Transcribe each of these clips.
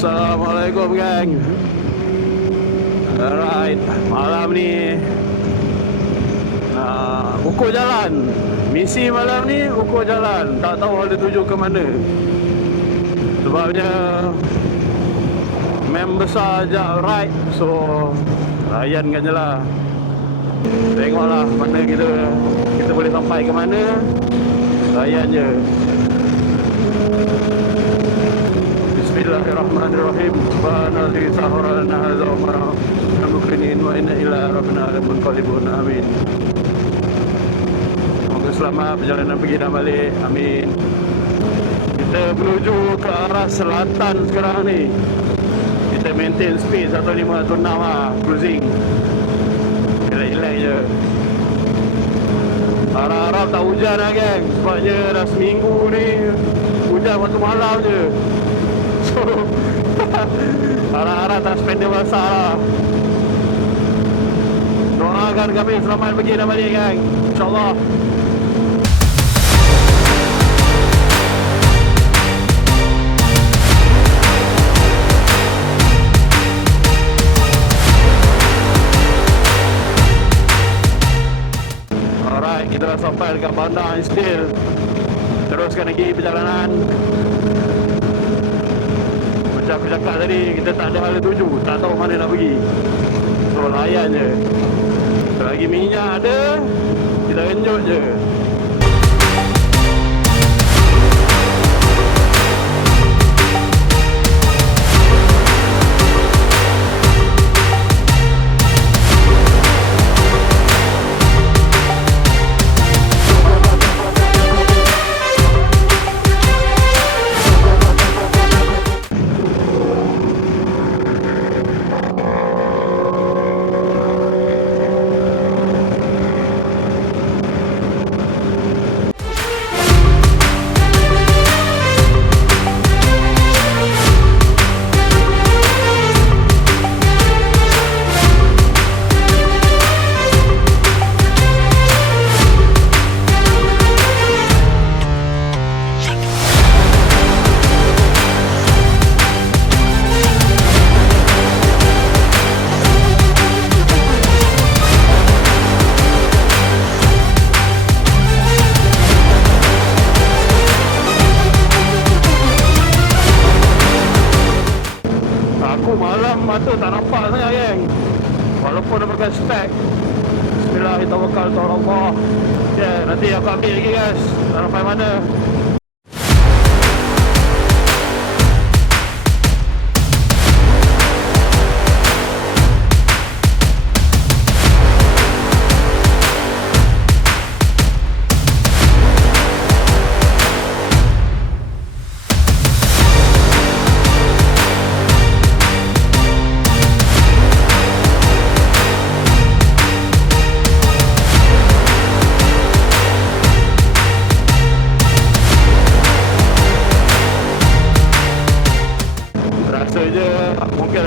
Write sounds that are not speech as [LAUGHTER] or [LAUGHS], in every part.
Assalamualaikum gang. Alright Malam ni uh, Ukur jalan. Misi malam ni ukur jalan. Tak tahu ada tuju ke mana. Sebabnya Mem besar ajak ride So Layankan je lah. Tengoklah mana kita Kita boleh sampai ke mana. Layan je Bismillahirrahmanirrahim. Subhanallah sahara lana hadza umara Mukminin wa inna ila rabbina lamunqalibun. Amin. Semoga selamat perjalanan pergi dan balik. Amin. Kita menuju ke arah selatan sekarang ni. Kita maintain speed 1516 lah cruising. Relax-relax je. Harap-harap tak hujan lah geng. Sebabnya dah seminggu ni Hujan waktu malam je [LAUGHS] Harap-harap tak spend dia basah lah. Doakan kami selamat pergi dan balik geng InsyaAllah. Alright, kita dah sampai dekat bandar Instil Teruskan lagi perjalanan Macam aku cakap tadi, kita tak ada hal tuju. Tak tahu mana nak pergi. So layan je. Selagi minyak ada Kita renjut je Aku malam mata tak nampak sangat geng. Walaupun dia pakai spek. Bismillahirrahmanirrahim Allah Okay, nanti aku ambil lagi guys. Tak sampai mana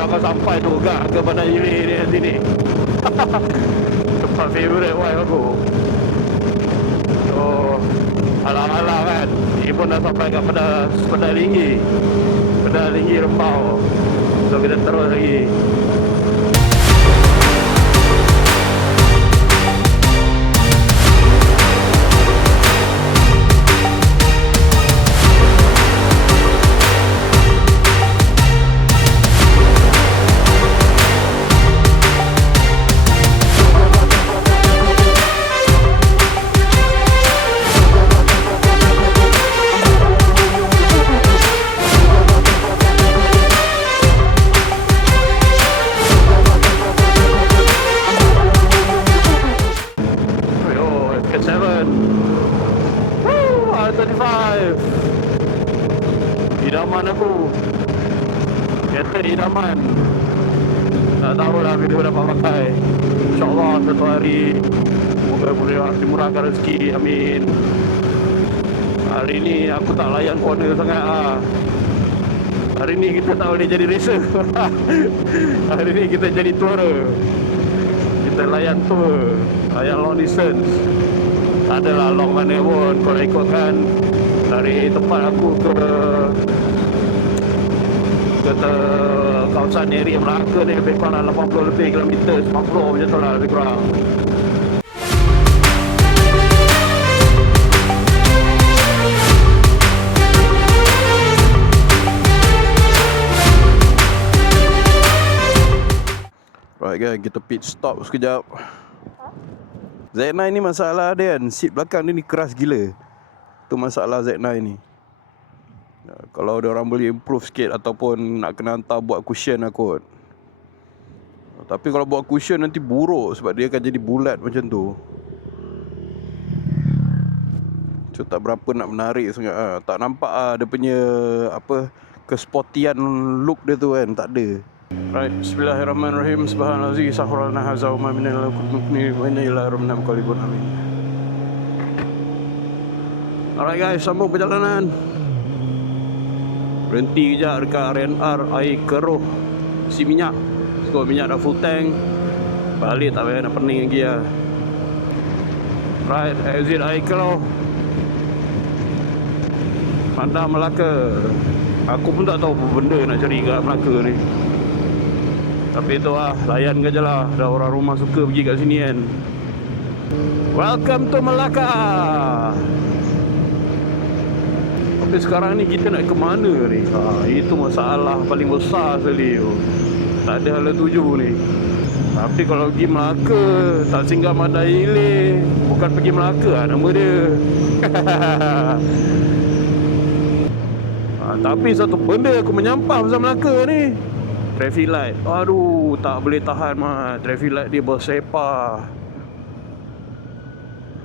akan sampai juga ke Bandar Iri ni nanti ni Tempat favourite wife aku. So Alang-alang kan? Ni pun dah sampai kat Pedal Pedal Ringgi Pedal Ringgi Rembau So kita terus lagi Idaman aku. Kereta idaman. Tak tahulah bila dapat pakai. InsyaAllah satu hari. Semoga boleh dimurahkan rezeki. Amin. Hari ni aku tak layan corner sangat lah. Hari ni kita tak boleh jadi racer. [LAUGHS] Hari ni kita jadi tourer kita layan tour. Layan long distance. Tak adalah long mana pun Kalau ikutkan Dari tempat aku ke kata kawasan area Melaka ni lebih kurang dalam 80 lebih kilometer 90 macam tu lah lebih kurang. Right guys, kita pit stop sekejap. Z9 ni masalah dia kan. Seat belakang dia ni keras gila Tu masalah Z9 ni Ya, Kalau ada orang boleh improve sikit Ataupun nak kena hantar buat cushion lah kot Tapi kalau buat cushion nanti buruk Sebab dia akan jadi bulat macam tu So tak berapa nak menarik sangat ah. Tak nampak ah dia punya Apa Kesportian look dia tu kan Tak ada Right, Bismillahirrahmanirrahim. Subhanallazi sahurana haza wa ma minal mukminin wa inna ila rabbina amin. Alright guys, sambung perjalanan. Berhenti kejap dekat RNR air keruh. Isi minyak. Skor minyak dah full tank. Balik tak payah nak pening lagi lah. Right, exit air keruh. Pandang Melaka. Aku pun tak tahu apa benda nak cari kat Melaka ni. Tapi tu lah, layan ke je lah Dah orang rumah suka pergi kat sini kan Welcome to Melaka Tapi sekarang ni kita nak ke mana ni? Ha, Itu masalah paling besar sekali tu Tak ada hala tuju ni. Tapi kalau pergi Melaka Tak singgah Madai Ile Bukan pergi Melaka lah nama dia. [LAUGHS] Ha, Tapi satu benda aku menyampah pasal Melaka ni Traffic light. Aduh Tak boleh tahan mah Traffic light dia bersepah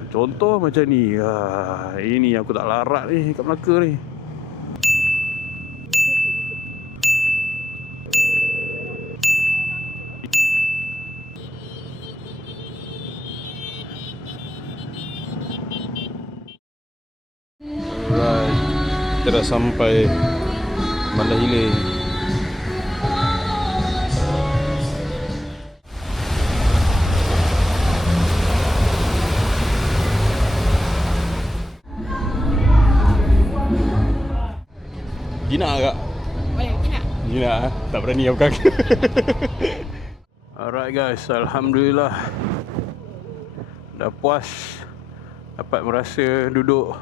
Contoh macam ni. Ah, Ini aku tak larat ni Kat Melaka ni. Kita dah sampai Mandai Hilir Gina agak Boleh, nak? Gina eh? Tak berani aku kaki. [LAUGHS] Alright guys. Alhamdulillah. Dah puas. Dapat merasa duduk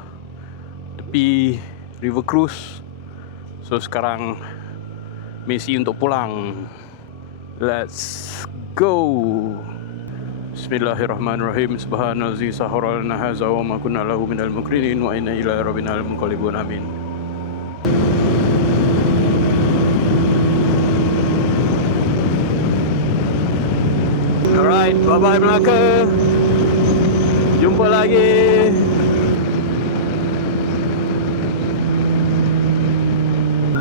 Tepi River Cruise. So sekarang Misi untuk pulang. Let's go. Bismillahirrahmanirrahim. Subhanallazi sahara lana hadza wa ma kunna lahu minal mukrinin wa inna ila rabbina munqalibun amin Alright, bye bye Melaka. Jumpa lagi.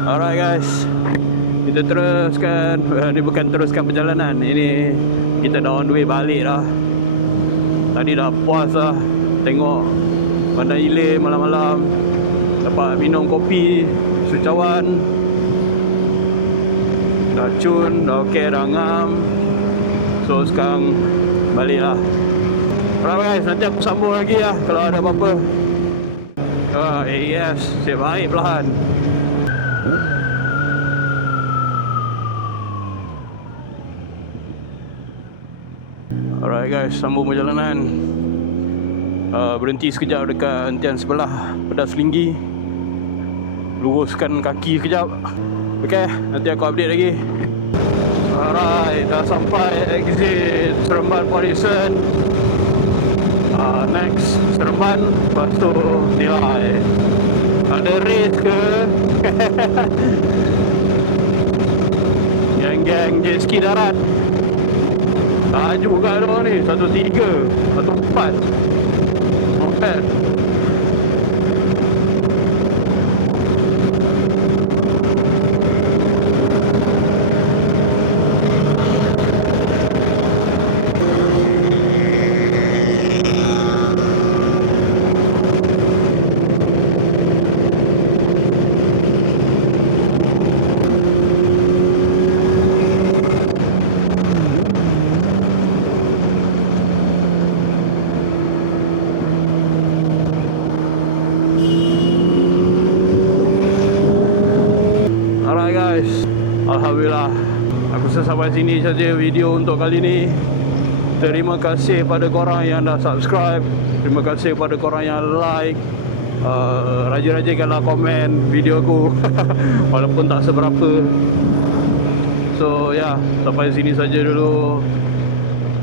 Alright guys. Kita teruskan [LAUGHS] Ini bukan teruskan perjalanan Ini Kita dah on the way balik dah Tadi dah puas lah Tengok Bandar Ilir malam-malam Dapat minum kopi Sucawan Dah cun Dah okey dah ngam So sekarang Balik lah Alright guys Nanti aku sambung lagi lah Kalau ada apa-apa. Ah, AES Siap baik perlahan. Alright guys, sambung perjalanan. Uh, Berhenti sekejap dekat hentian sebelah Pedas Linggi Luruskan kaki sekejap. Okay, nanti aku update lagi. Alright, dah sampai exit Seremban Morrison uh, Next, Seremban Lepas tu nilai. Ada race ke? [LAUGHS] Geng-geng jet ski darat. Laju kat dia ni Satu tiga Satu empat. Bad rasa sampai sini saja video untuk kali ni. Terima kasih pada korang yang dah subscribe. Terima kasih pada korang yang like. Uh, Rajin-rajinkanlah komen video aku. [LAUGHS] Walaupun tak seberapa. So ya yeah, sampai sini saja dulu.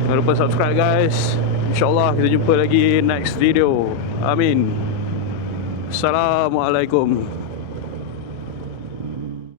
Jangan lupa subscribe guys. InsyaAllah kita jumpa lagi next video. Amin. Assalamualaikum